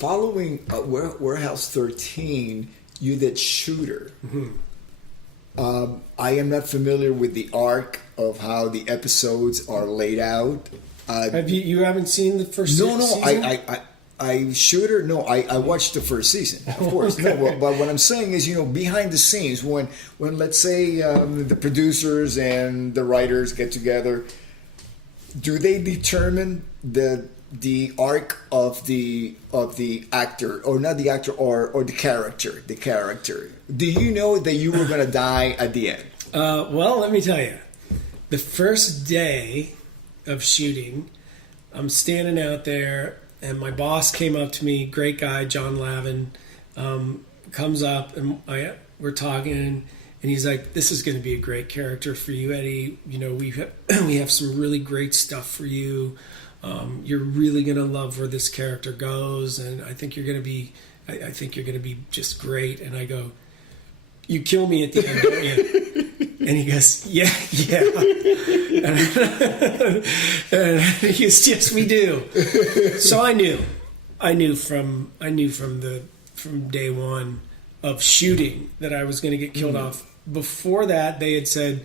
following Warehouse 13, you did Shooter. I am not familiar with the arc of how the episodes are laid out. You haven't seen the first season? No, I Shooter. No, I watched the first season, of course. No, but what I'm saying is, behind the scenes, when let's say the producers and the writers get together, do they determine the arc of the actor, or not the actor, or the character? The character. Do you know that you were going to die at the end? Well, let me tell you. The first day of shooting, I'm standing out there, and my boss came up to me, great guy, John Lavin, comes up, and we're talking, and he's like, "This is going to be a great character for you, Eddie. We have some really great stuff for you. You're really going to love where this character goes, and I think you're going to be just great." And I go, "You kill me at the end, don't you?" And he goes, yeah. And he goes, "Yes, we do." So I knew from day one of shooting that I was going to get killed off. Before that, they had said,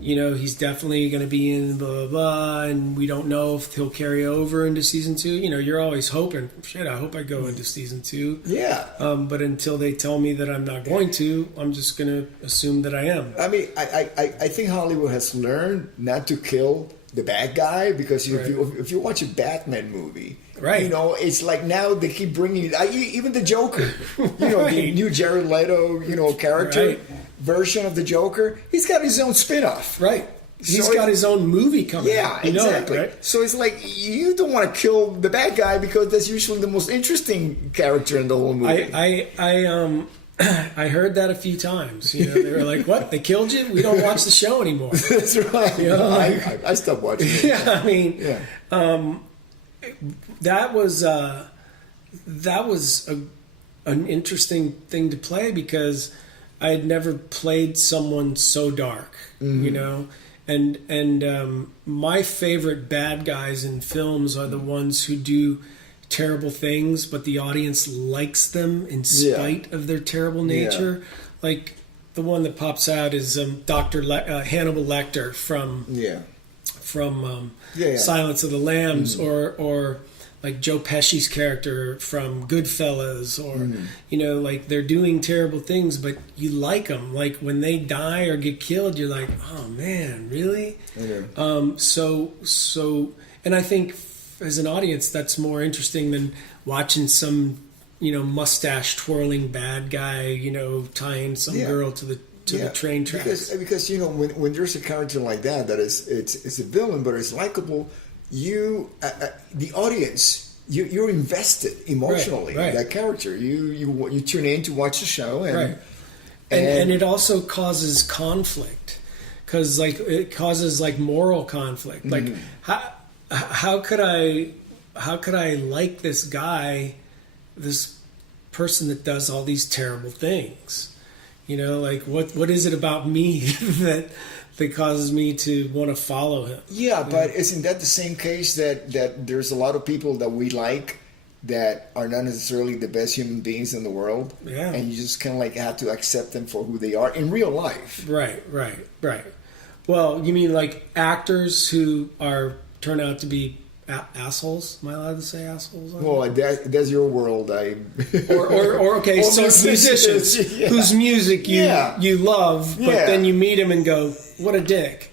he's definitely going to be in blah, blah, blah, and we don't know if he'll carry over into season 2. You're always hoping, I hope I go into season 2. Yeah. But until they tell me that I'm not going to, I'm just going to assume that I am. I mean, I think Hollywood has learned not to kill the bad guy, because if you watch a Batman movie, right, it's like now they keep bringing even the Joker, the new Jared Leto, character version of the Joker. He's got his own spin-off, right? He's got his own movie coming out. Yeah, exactly. That, right? So it's like you don't want to kill the bad guy, because that's usually the most interesting character in the whole movie. I heard that a few times. They were like, "What? They killed you? We don't watch the show anymore." That's right. I stopped watching it. Yeah, I mean, that was an interesting thing to play, because I had never played someone so dark, and my favorite bad guys in films are the ones who do terrible things, but the audience likes them in spite of their terrible nature. Like the one that pops out is Dr. Hannibal Lecter from Silence of the Lambs, or like Joe Pesci's character from Goodfellas, or like they're doing terrible things, but you like them. Like when they die or get killed, you're like, "Oh man, really?" And I think as an audience, that's more interesting than watching some mustache twirling bad guy tying some girl to the train tracks. Because when there's a character like that it's a villain, but it's likable. The audience, you're invested emotionally in that character. You tune in to watch the show, and it also causes conflict, because it causes moral conflict. Like how could I like this guy, this person that does all these terrible things? Like what is it about me that causes me to want to follow him? Yeah, but isn't that the same case that there's a lot of people that we like that are not necessarily the best human beings in the world? Yeah. And you just kind of have to accept them for who they are in real life. Right. Well, you mean like actors who turn out to be assholes? Am I allowed to say assholes? Well, that's your world. Or okay, so musicians whose music you love, but then you meet him and go, "What a dick."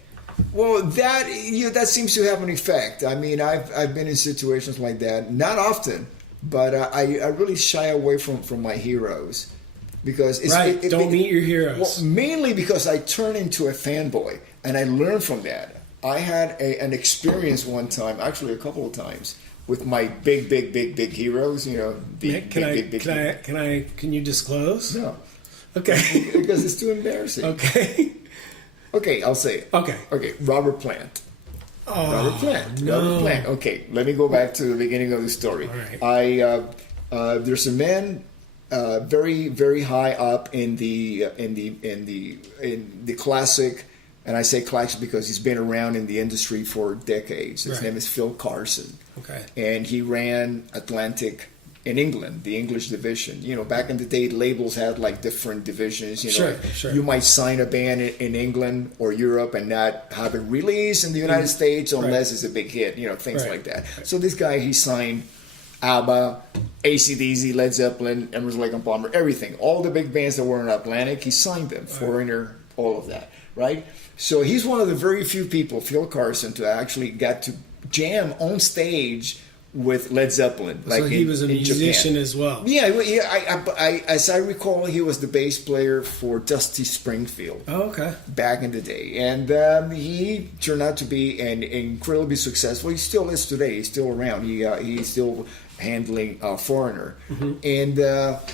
Well, that seems to have an effect. I mean, I've been in situations like that, not often, but I really shy away from my heroes, because don't meet your heroes. Well, mainly because I turn into a fanboy, and I learn from that. I had an experience one time, actually a couple of times, with my big heroes. Can you disclose? No. Okay. Because it's too embarrassing. Okay, I'll say it. Okay, Robert Plant. Oh, Robert Plant. No. Robert Plant. Okay, let me go back to the beginning of the story. All right. There's a man very, very high up in the classic. And I say classic because he's been around in the industry for decades. His name is Phil Carson. Okay. And he ran Atlantic in England, the English division. Back in the day, labels had like different divisions. Sure. You might sign a band in England or Europe and not have it released in the United States unless it's a big hit. Things like that. Right. So this guy, he signed ABBA, AC/DC, Led Zeppelin, Emerson, Lake and Palmer, everything. All the big bands that were in Atlantic, he signed them. Foreigner, all of that, right? So he's one of the very few people, Phil Carson, to actually get to jam on stage with Led Zeppelin. So he was a musician Japan as well. Yeah. As I recall, he was the bass player for Dusty Springfield. Oh, okay. Back in the day, and he turned out to be an incredibly successful. He still is today. He's still around. He's still handling Foreigner, and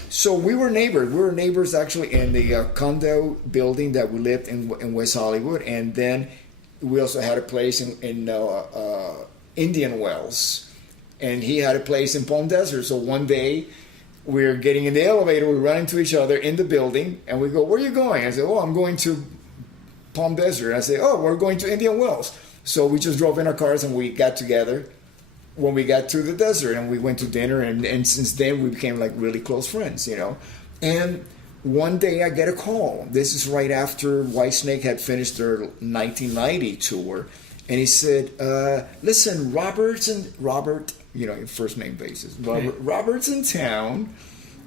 so we were neighbors. We were neighbors actually in the condo building that we lived in West Hollywood, and then we also had a place in Indian Wells. And he had a place in Palm Desert. So one day, we're getting in the elevator, we run into each other in the building, and we go, "Where are you going?" I said, "Oh, I'm going to Palm Desert." I say, "Oh, we're going to Indian Wells." So we just drove in our cars and we got together when we got to the desert, and we went to dinner, and since then we became like really close friends, And one day I get a call. This is right after Whitesnake had finished their 1990 tour. And he said, "Listen, Robert, first name basis. Robert's in town,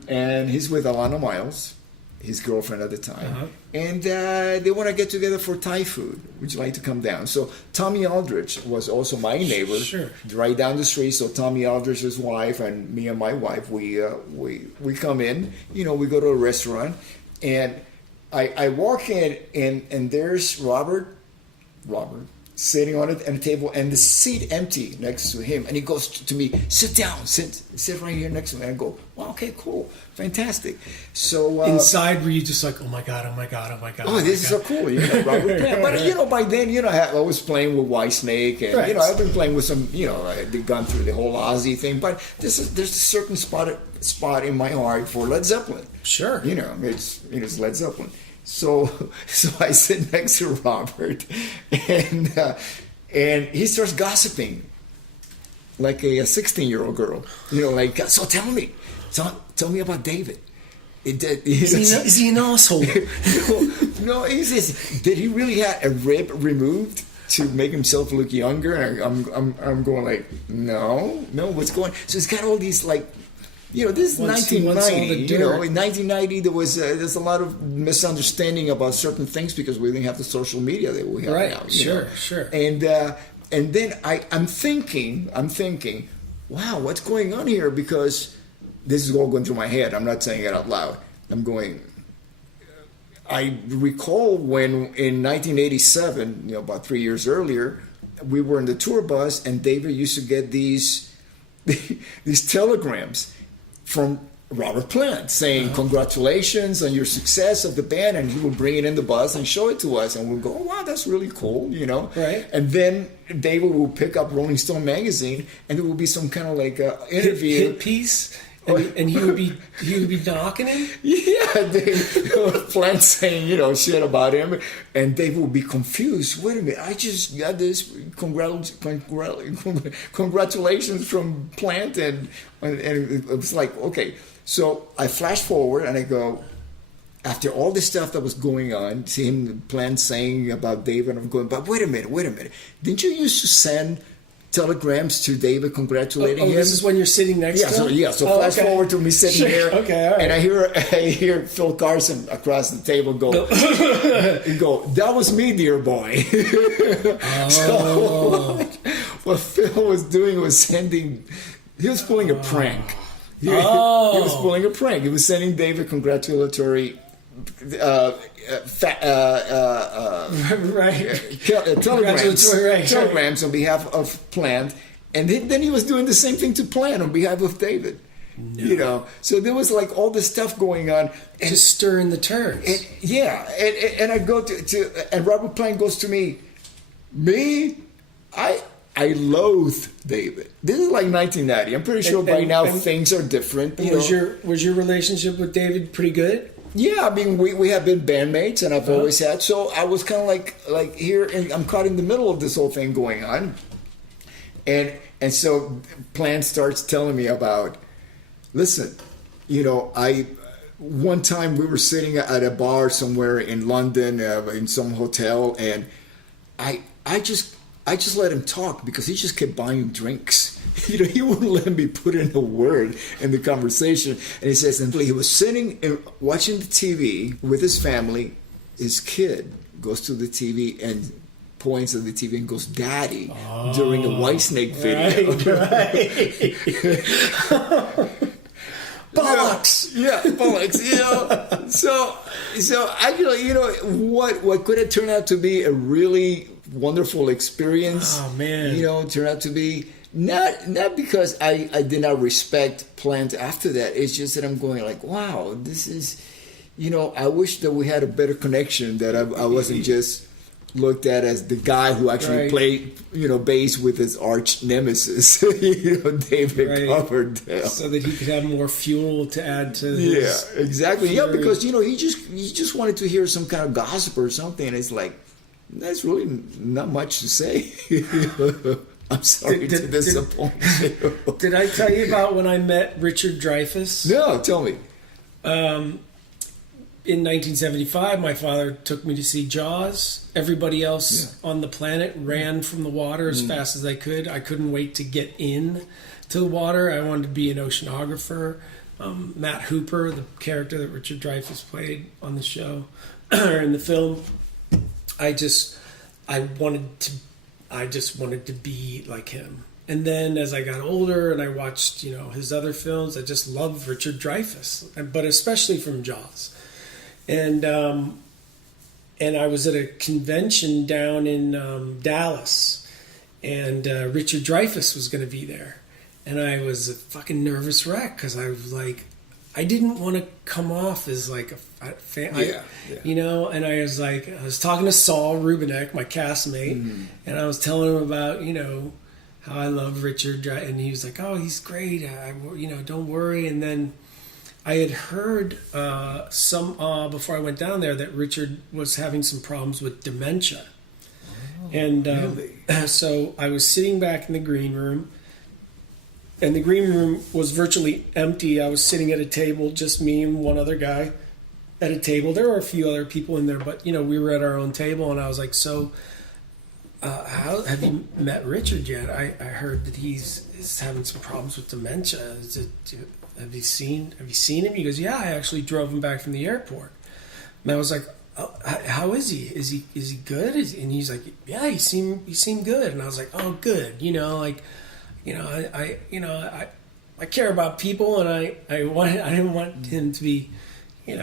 and he's with Alana Miles, his girlfriend at the time, and they want to get together for Thai food. Would you like to come down?" So Tommy Aldrich was also my neighbor, right down the street. So Tommy Aldrich's wife and me and my wife, we come in. We go to a restaurant, and I walk in, and there's Robert. Sitting on a table and the seat empty next to him, and he goes to me, "Sit down, sit right here next to me." And I go, "Wow, okay, cool, fantastic." So inside, were you just like, "Oh my god, oh my god, oh my god"? Oh, this is so cool, Robert Plant. But by then, I was playing with Whitesnake, and I've been playing with some, I've gone through the whole Ozzy thing. But there's a certain spot in my heart for Led Zeppelin. Sure, it's Led Zeppelin. So I sit next to Robert, and he starts gossiping like a 16-year-old girl. So tell me about David. Is he an asshole? No, he says, did he really have a rib removed to make himself look younger? And I'm going like, no, what's going on? So he's got all these like, this is 1990. In 1990 there's a lot of misunderstanding about certain things because we didn't have the social media that we have now. Sure. And then I'm thinking, wow, what's going on here? Because this is all going through my head. I'm not saying it out loud. I'm going. I recall when in 1987, about 3 years earlier, we were in the tour bus, and David used to get these telegrams from Robert Plant saying congratulations on your success of the band, and he would bring it in the bus and show it to us, and we'd go, "Oh, wow, that's really cool," Right. And then David would pick up Rolling Stone magazine, and there would be some kind of like interview hit piece. And he would be knocking him? Yeah, Plant saying, shit about him, and Dave would be confused. Wait a minute, I just got this congratulations from Plant, and it was like, okay. So I flash forward, and I go, after all this stuff that was going on, see him, Plant saying about David, I'm going, but wait a minute, didn't you used to send telegrams to David congratulating him? This is when you're sitting next to him? So flash forward to me sitting here, okay, all right. And I hear Phil Carson across the table go, "That was me, dear boy." So what Phil was doing was he was pulling a prank. He was pulling a prank. He was sending David congratulatory telegrams on behalf of Plant, and then he was doing the same thing to Plant on behalf of David. No. So there was like all this stuff going on, and just stirring the turns. And I go to and Robert Plant goes to me. I loathe David. This is like 1990. I'm pretty sure by now things are different. Was your relationship with David pretty good? Yeah, I mean, we have been bandmates, and I've always had. So I was kind of like here, and I'm caught in the middle of this whole thing going on, and so Plant starts telling me about Listen, one time we were sitting at a bar somewhere in London, in some hotel, and I just let him talk because he just kept buying drinks. He wouldn't let me put in a word in the conversation. And he says, and he was sitting and watching the TV with his family. His kid goes to the TV and points at the TV and goes, "Daddy," during a Whitesnake video. Right. Bollocks. Yeah, bollocks. So what could have turned out to be a really wonderful experience. Oh man. Turned out to be not because I did not respect Plant after that. It's just that I'm going like, wow, this is, I wish that we had a better connection, that I wasn't just looked at as the guy who actually played, bass with his arch nemesis, David Coverdale. So that he could have more fuel to add to his Yeah, exactly. fury. Yeah, because, he just wanted to hear some kind of gossip or something. And it's like, that's really not much to say. I'm sorry to disappoint you. Did I tell you about when I met Richard Dreyfuss? No, tell me. In 1975, my father took me to see Jaws. Everybody else on the planet ran from the water as fast as they could. I couldn't wait to get in to the water. I wanted to be an oceanographer. Matt Hooper, the character that Richard Dreyfuss played on the show or in the film, I just wanted to be like him. And then as I got older and I watched, his other films, I just loved Richard Dreyfuss, but especially from Jaws. And I was at a convention down in Dallas, and Richard Dreyfuss was going to be there, and I was a fucking nervous wreck because I was like, I didn't want to come off as like a fan, And I was talking to Saul Rubinek, my castmate, and I was telling him about how I love Richard, and he was like, "Oh, he's great. Don't worry." And then I had heard before I went down there that Richard was having some problems with dementia. And really? So I was sitting back in the green room, and the green room was virtually empty. I was sitting at a table, just me and one other guy at a table. There were a few other people in there, but we were at our own table, and I was like, so how have you met Richard yet? I heard that he's having some problems with dementia. Have you seen him? He goes, yeah, I actually drove him back from the airport. And I was like, oh, how is he? Is he good? And he's like, yeah, he seemed good. And I was like, oh, good. I care about people, and I didn't want him to be, he's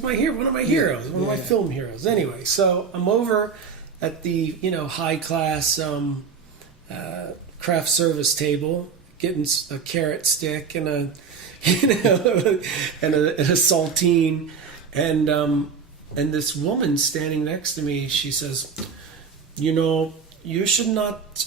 one of my heroes, one of my film heroes. Anyway, so I'm over at the high class craft service table, getting a carrot stick and a and a saltine, and this woman standing next to me, she says, you should not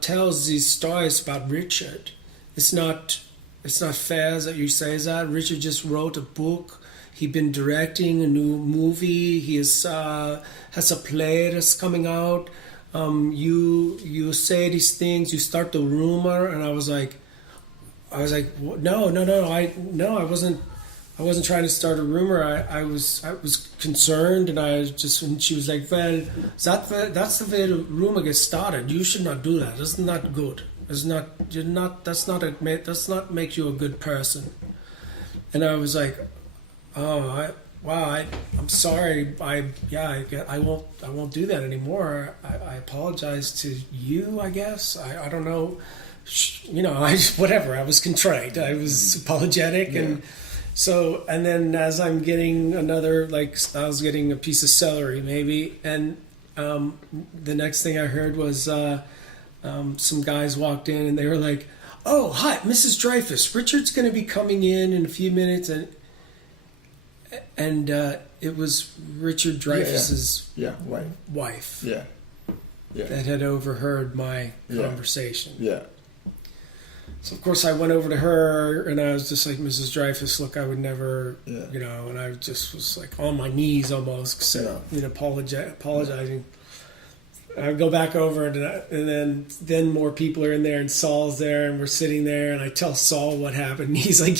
tell these stories about Richard. It's not fair that you say that. Richard just wrote a book. He's been directing a new movie. He has a play that's coming out. You say these things. You start the rumor, and I was like, no. I wasn't trying to start a rumor. I was concerned, and and she was like, well, that's the way the rumor gets started. You should not do that. That's not good. That's not make you a good person. And I was like, I'm sorry. I won't do that anymore. I apologize to you, I guess. I don't know. Whatever. I was contrite. I was apologetic, and then as I'm getting I was getting a piece of celery maybe, and the next thing I heard was some guys walked in, and they were like, "Oh, hi, Mrs. Dreyfuss. Richard's going to be coming in a few minutes," and it was Richard Dreyfuss's wife. Yeah. That had overheard my conversation. Yeah. So, of course, I went over to her, and I was just like, Mrs. Dreyfuss, look, I would never, and I just was like on my knees almost, apologizing. I go back over and then more people are in there and Saul's there and we're sitting there and I tell Saul what happened. And he's like,